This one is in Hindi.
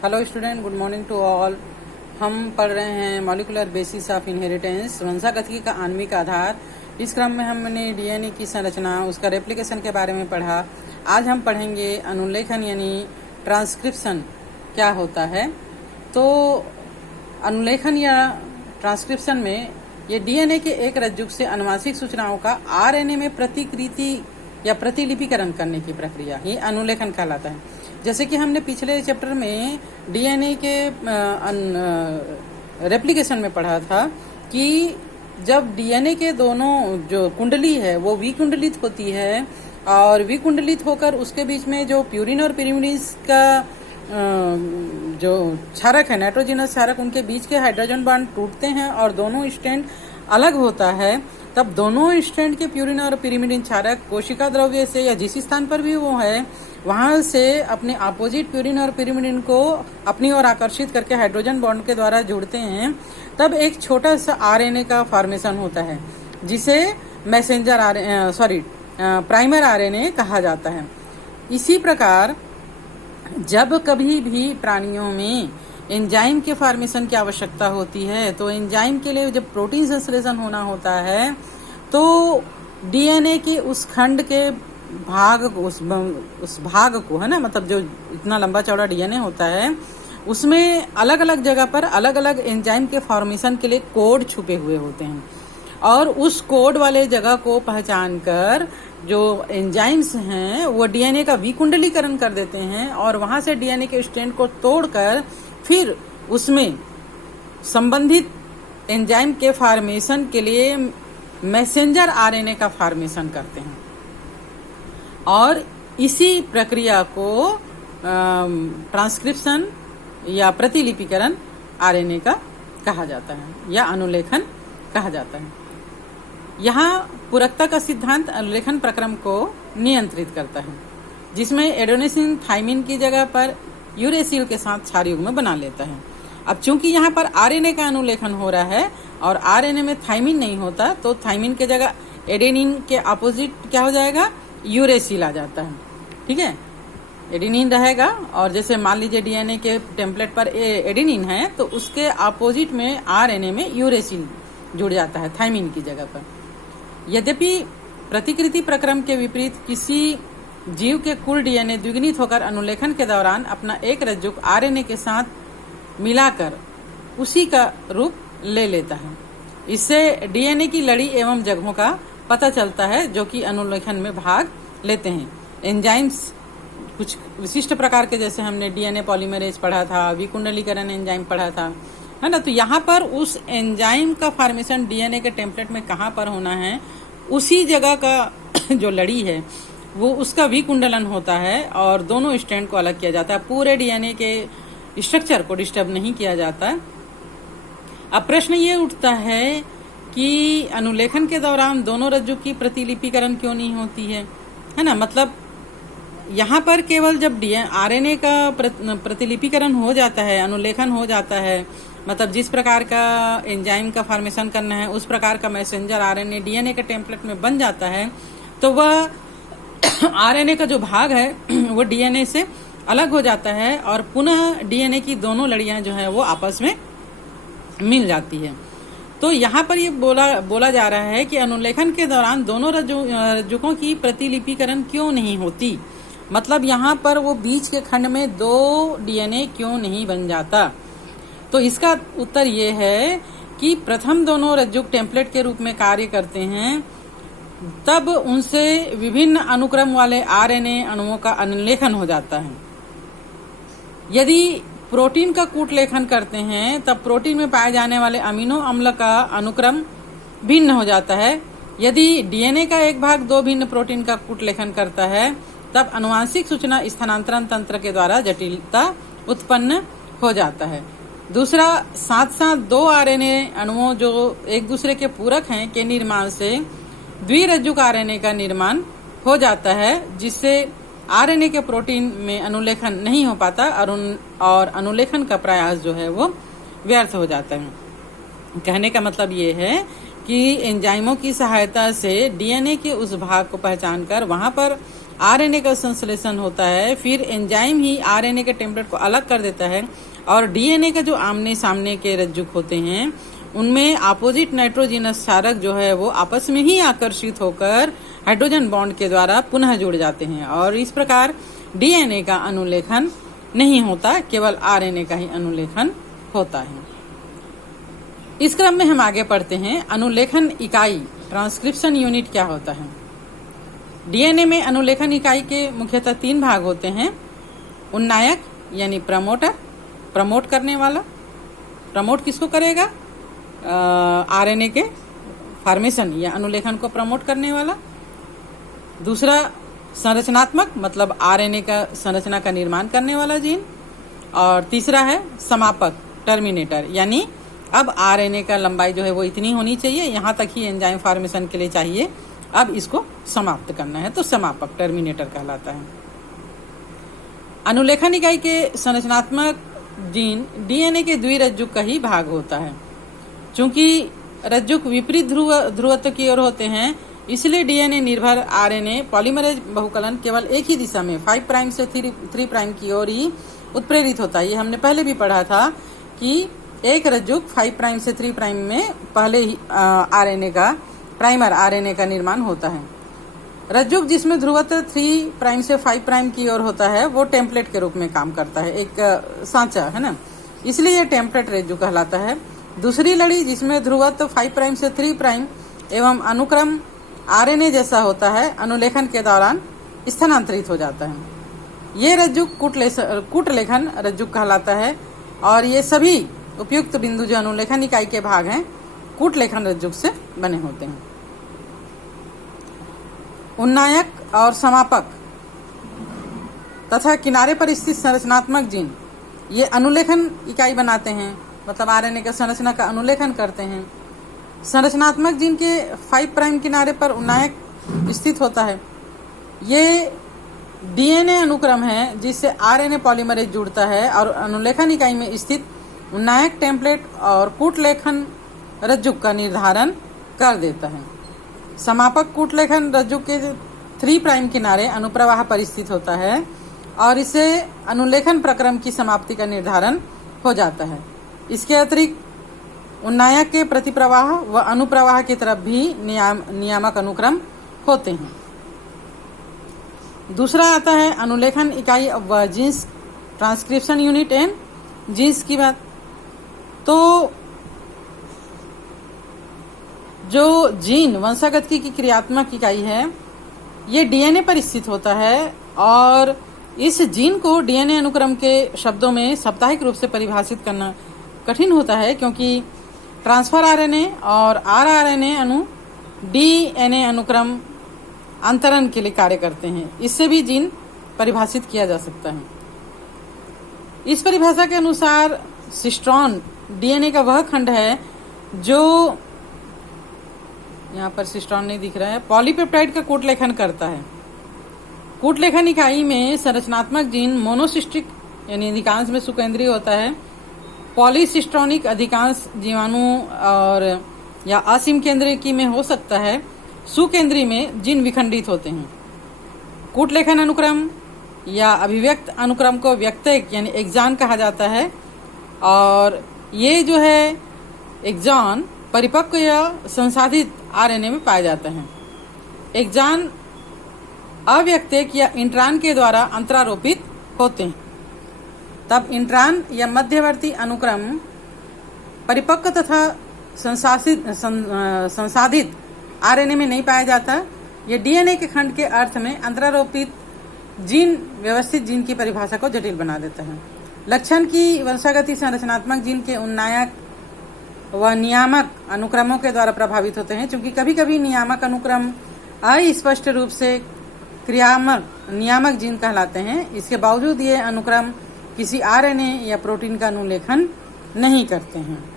Hello student, good morning to all. हम पढ़ रहे हैं मॉलिकुलर बेसिस ऑफ इनहेरिटेंस, वंशागतिकी का आणविक आधार। इस क्रम में हमने डीएनए की संरचना, उसका रेप्लिकेशन के बारे में पढ़ा। आज हम पढ़ेंगे अनुलेखन यानी ट्रांसक्रिप्शन क्या होता है। तो अनुलेखन या ट्रांसक्रिप्शन में ये डीएनए के एक रज्जुक से आनुवंशिक सूचनाओं का आरएनए में प्रतिकृति या प्रतिलिपिकरण करने की प्रक्रिया ही अनुलेखन कहलाता है। जैसे कि हमने पिछले चैप्टर में डीएनए के रेप्लिकेशन में पढ़ा था कि जब डीएनए के दोनों जो कुंडली है वो विकुंडलित होती है और विकुंडलित होकर उसके बीच में जो प्यूरिन और पिरिमिडिन का जो क्षारक है, नाइट्रोजनस क्षारक, उनके बीच के हाइड्रोजन बांड टूटते हैं और दोनों स्ट्रैंड अलग होता है। तब दोनों स्ट्रैंड के प्यूरिन और पिरिमिडिन क्षारक कोशिका द्रव्य से या जिस स्थान पर भी वो है वहां से अपने अपोजिट प्यूरिन और पिरिमिडिन को अपनी ओर आकर्षित करके हाइड्रोजन बॉन्ड के द्वारा जुड़ते हैं। तब एक छोटा सा आरएनए का फॉर्मेशन होता है जिसे प्राइमर आरएनए कहा जाता है। इसी प्रकार जब कभी भी प्राणियों में एंजाइम के फॉर्मेशन की आवश्यकता होती है तो एंजाइम के लिए जब प्रोटीन संश्लेषण होना होता है तो डीएनए के उस खंड के भाग उस भाग को है ना, मतलब जो इतना लंबा चौड़ा डीएनए होता है उसमें अलग अलग जगह पर अलग अलग एंजाइम के फॉर्मेशन के लिए कोड छुपे हुए होते हैं और उस कोड वाले जगह को पहचान कर जो एंजाइम्स हैं वो डीएनए का विकुंडलीकरण कर देते हैं और वहां से डीएनए के स्ट्रैंड को तोड़कर फिर उसमें संबंधित एंजाइम के फॉर्मेशन के लिए मैसेंजर आरएनए का फॉर्मेशन करते हैं और इसी प्रक्रिया को ट्रांसक्रिप्शन या प्रतिलिपिकरण आरएनए का कहा जाता है या अनुलेखन कहा जाता है। यहाँ पूरकता का सिद्धांत अनुलेखन प्रक्रम को नियंत्रित करता है जिसमें एडेनोसिन थाइमिन की जगह पर यूरेसिल के साथ क्षार युग्म बना लेता है। अब चूंकि यहाँ पर आरएनए का अनुलेखन हो रहा है और आरएनए में थाइमिन नहीं होता तो थाइमिन के जगह एडेनिन के अपोजिट क्या हो जाएगा, यूरेसिल आ जाता है। ठीक है, एडेनिन रहेगा और जैसे मान लीजिए डीएनए के टेम्पलेट पर एडेनिन है तो उसके अपोजिट में आरएनए में यूरेसिल जुड़ जाता है थाइमिन की जगह पर। यद्यपि प्रतिकृति प्रक्रम के विपरीत किसी जीव के कुल डीएनए द्विगुणित होकर अनुलेखन के दौरान अपना एक रज्जुक आरएनए के साथ मिलाकर उसी का रूप ले लेता है। इससे डीएनए की लड़ी एवं जगहों का पता चलता है जो कि अनुलेखन में भाग लेते हैं। एंजाइम्स कुछ विशिष्ट प्रकार के, जैसे हमने डीएनए पॉलीमरेज पढ़ा था, विकुंडलीकरण एंजाइम पढ़ा था, है ना। तो यहाँ पर उस एंजाइम का फॉर्मेशन डीएनए के टेम्पलेट में कहाँ पर होना है, उसी जगह का जो लड़ी है वो उसका विकुंडलन होता है और दोनों स्ट्रैंड को अलग किया जाता है। पूरे डीएनए के स्ट्रक्चर को डिस्टर्ब नहीं किया जाता। अब प्रश्न ये उठता है कि अनुलेखन के दौरान दोनों रज्जुक की प्रतिलिपिकरण क्यों नहीं होती है ना। मतलब यहाँ पर केवल जब आरएनए का प्रतिलिपिकरण हो जाता है, अनुलेखन हो जाता है, मतलब जिस प्रकार का एंजाइम का फॉर्मेशन करना है उस प्रकार का मैसेंजर आरएनए डीएनए के टेम्पलेट में बन जाता है तो वह आरएनए का जो भाग है वो डीएनए से अलग हो जाता है और पुनः डीएनए की दोनों लड़ियां जो है वो आपस में मिल जाती है। तो यहाँ पर ये बोला जा रहा है कि अनुलेखन के दौरान दोनों रज्जुकों की प्रतिलिपिकरण क्यों नहीं होती। मतलब यहाँ पर वो बीच के खंड में दो डीएनए क्यों नहीं बन जाता। तो इसका उत्तर ये है कि प्रथम दोनों रज्जुक टेम्पलेट के रूप में कार्य करते हैं, तब उनसे विभिन्न अनुक्रम वाले आरएनए अणुओं का अनुलेखन हो जाता है। यदि प्रोटीन का कूट लेखन करते हैं तब प्रोटीन में पाए जाने वाले अमीनो अम्ल का अनुक्रम भिन्न हो जाता है। यदि डीएनए का एक भाग दो भिन्न प्रोटीन का कूट लेखन करता है तब आनुवंशिक सूचना स्थानांतरण तंत्र के द्वारा जटिलता उत्पन्न हो जाता है। दूसरा, साथ साथ दो आरएनए अणुओं जो एक दूसरे के पूरक हैं के निर्माण से द्विरज्जुक आरएनए का निर्माण हो जाता है जिससे आरएनए के प्रोटीन में अनुलेखन नहीं हो पाता और अनुलेखन का प्रयास जो है वो व्यर्थ हो जाता है। कहने का मतलब ये है कि एंजाइमों की सहायता से डीएनए के उस भाग को पहचान कर वहां पर आरएनए का संश्लेषण होता है, फिर एंजाइम ही आरएनए के टेम्पलेट को अलग कर देता है और डीएनए का जो आमने सामने के रज्जुक होते हैं उनमें अपोजिट नाइट्रोजिनस क्षारक जो है वो आपस में ही आकर्षित होकर हाइड्रोजन बॉन्ड के द्वारा पुनः जुड़ जाते हैं और इस प्रकार डीएनए का अनुलेखन नहीं होता, केवल आरएनए का ही अनुलेखन होता है। इस क्रम में हम आगे पढ़ते हैं अनुलेखन इकाई ट्रांसक्रिप्शन यूनिट क्या होता है। डीएनए में अनुलेखन इकाई के मुख्यतः 3 भाग होते हैं। उन्नायक यानी प्रमोटर, प्रमोट करने वाला, प्रमोट किसको करेगा? आरएनए के फॉर्मेशन या अनुलेखन को प्रमोट करने वाला। दूसरा संरचनात्मक, मतलब आरएनए का संरचना का निर्माण करने वाला जीन। और तीसरा है समापक, टर्मिनेटर, यानी अब आरएनए का लंबाई जो है वो इतनी होनी चाहिए, यहाँ तक ही एंजाइम फॉर्मेशन के लिए चाहिए, अब इसको समाप्त करना है, तो समापक, टर्मिनेटर कहलाता है। अनुलेखन इकाई के संरचनात्मक जीन डीएनए के द्विरज्जुक का ही भाग होता है। चूंकि रज्जुक विपरीत ध्रुवत्व की ओर होते हैं, इसलिए डीएनए निर्भर आरएनए पॉलीमरेज बहुकलन केवल एक ही दिशा में 5 प्राइम से 3 प्राइम की ओर ही उत्प्रेरित होता है। ये हमने पहले भी पढ़ा था कि एक रज्जुक 5 प्राइम से 3 प्राइम में पहले ही आरएनए का, प्राइमर आरएनए का निर्माण होता है। रज्जुक जिसमें ध्रुवत्व 3 प्राइम से 5 प्राइम की ओर होता है वो टेम्पलेट के रूप में काम करता है, एक सांचा है ना, इसलिए ये टेम्पलेट रज्जुक कहलाता है। दूसरी लड़ी जिसमें ध्रुवत्व 5 प्राइम से 3 प्राइम एवं अनुक्रम आरएनए जैसा होता है, अनुलेखन के दौरान स्थानांतरित हो जाता है। ये रज्जुक कूटलेखन रज्जुक कहलाता है और ये सभी उपयुक्त बिंदु जो अनुलेखन इकाई के भाग हैं कूटलेखन रज्जुक से बने होते हैं। उन्नायक और समापक तथा किनारे पर स्थित संरचनात्मक जीन ये अनुलेखन इकाई बनाते हैं, मतलब आरएनए का संरचना का अनुलेखन करते हैं। संरचनात्मक जीन के 5 प्राइम किनारे पर उन्नायक स्थित होता है। ये डीएनए अनुक्रम है जिससे आरएनए पॉलीमरेज जुड़ता है और अनुलेखन इकाई में स्थित उन्नायक टेम्पलेट और कूटलेखन रज्जुक का निर्धारण कर देता है। समापक कूटलेखन रज्जुक के 3 प्राइम किनारे अनुप्रवाह पर स्थित होता है और इससे अनुलेखन प्रक्रम की समाप्ति का निर्धारण हो जाता है। इसके अतिरिक्त उन्नायक के प्रतिप्रवाह व अनुप्रवाह की तरफ भी नियामक अनुक्रम होते हैं। दूसरा आता है अनुलेखन इकाई व genes transcription unit and genes की बात। तो जो जीन वंशागतिकी की क्रियात्मक इकाई है ये डीएनए पर स्थित होता है और इस जीन को डीएनए अनुक्रम के शब्दों में साप्ताहिक रूप से परिभाषित करना कठिन होता है, क्योंकि ट्रांसफर आरएनए और आरआरएनए अणु डीएनए अनुक्रम अंतरण के लिए कार्य करते हैं। इससे भी जीन परिभाषित किया जा सकता है। इस परिभाषा के अनुसार सिस्ट्रॉन डीएनए का वह खंड है जो, यहाँ पर सिस्ट्रॉन नहीं दिख रहा है, पॉलीपेप्टाइड का कूटलेखन करता है। कूटलेखन इकाई में संरचनात्मक जीन मोनोसिस्टिक यानी अधिकांश में सुकेंद्रीय होता है, पॉलीसिस्ट्रॉनिक अधिकांश जीवाणु और या असीम केंद्रीय में हो सकता है, सुकेंद्रीय में जीन विखंडित होते हैं। कूटलेखन अनुक्रम या अभिव्यक्त अनुक्रम को व्यक्तक यानी एक्सॉन कहा जाता है और ये जो है एक्सॉन परिपक्व या संसाधित आरएनए में पाया जाता है। एक्सॉन अव्यक्तक या इंट्रान के द्वारा अंतरारोपित होते हैं। तब इंट्रान या मध्यवर्ती अनुक्रम परिपक्व तथा संसाधित आरएनए में नहीं पाया जाता। ये डीएनए के खंड के अर्थ में अंतरारोपित जीन व्यवस्थित जीन की परिभाषा को जटिल बना देता है। लक्षण की वंशागति संरचनात्मक जीन के उन्नायक व नियामक अनुक्रमों के द्वारा प्रभावित होते हैं। क्योंकि कभी कभी नियामक अनुक्रम अस्पष्ट रूप से नियामक जीन कहलाते हैं, इसके बावजूद ये अनुक्रम किसी आरएनए या प्रोटीन का अनुलेखन नहीं करते हैं।